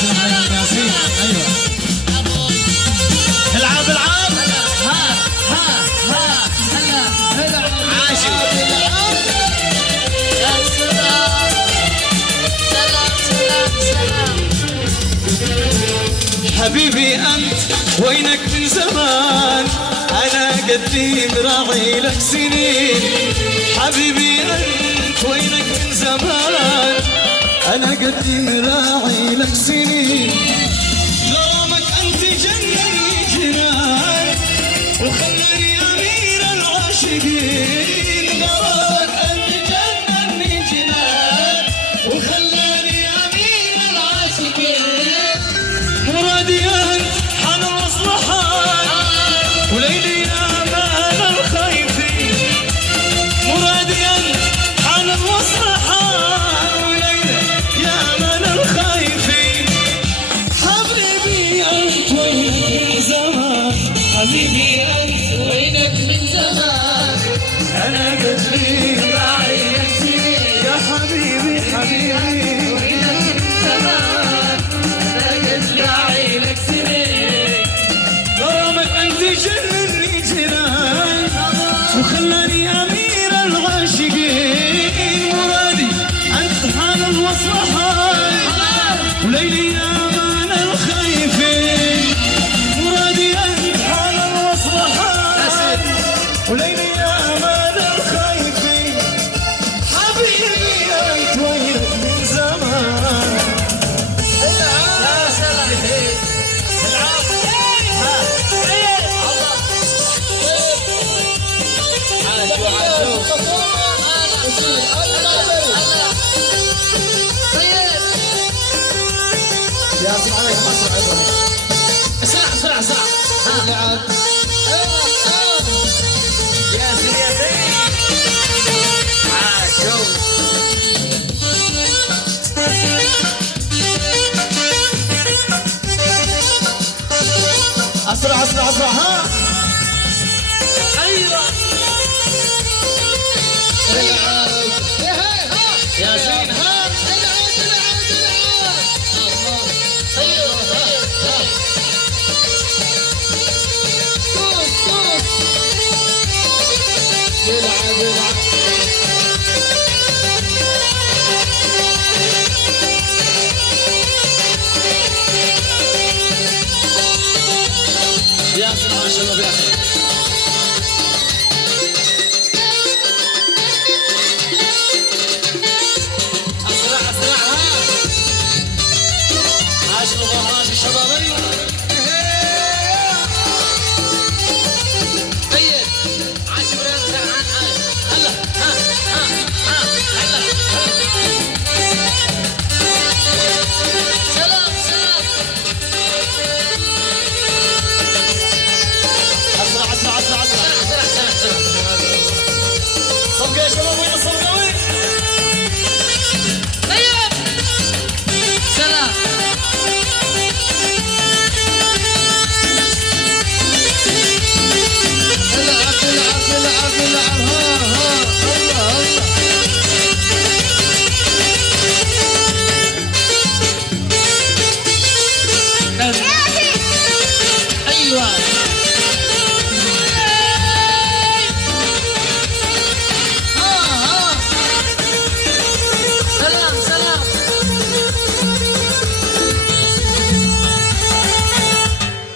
ياسين عليك ياسين. ايوه العب العب. ها ها ها هلا هلا عاشق. يا سلام سلام سلام سلام. حبيبي انت وينك من زمان، انا قدي مراعي لك سنين. حبيبي انت وينك من زمان، انا قدي مراعي لك سنين. غرامك انت جنني جنان وخلاني امير العاشقين. غرامك انت جنني جنان وخلاني امير العاشقين. مرادي انت حان المصلحات وليلي امان الخايفين. مرادي انت حان المصلحات وليلي يا امان الخايفين. حبيبي انت وينك من زمان، حبيبي انت وينك من زمان، انا قدري راعي لك سنين. يا حبيبي حبيبي وينك من زمان، أنا قد راعي لك سنين. غرامك انت جنني جنان وخلاني امير العاشقين. مرادي انت حال المصلحات وليلي امان الخايفين. مرادي انت حال المصلحات وليلي امان الخايفين. حبيبي انت وينك من زمان. يا سلام ياسين عليك اسرع اسرع اسرع اسرع. لعب. ياسين ياسين عاشوا. اسرع اسرع اسرع. ها ايوه ياسين ها ياسين ما شاء الله بياسين. اسرع اسرع. ها عاش الغراش الشباب. ايوه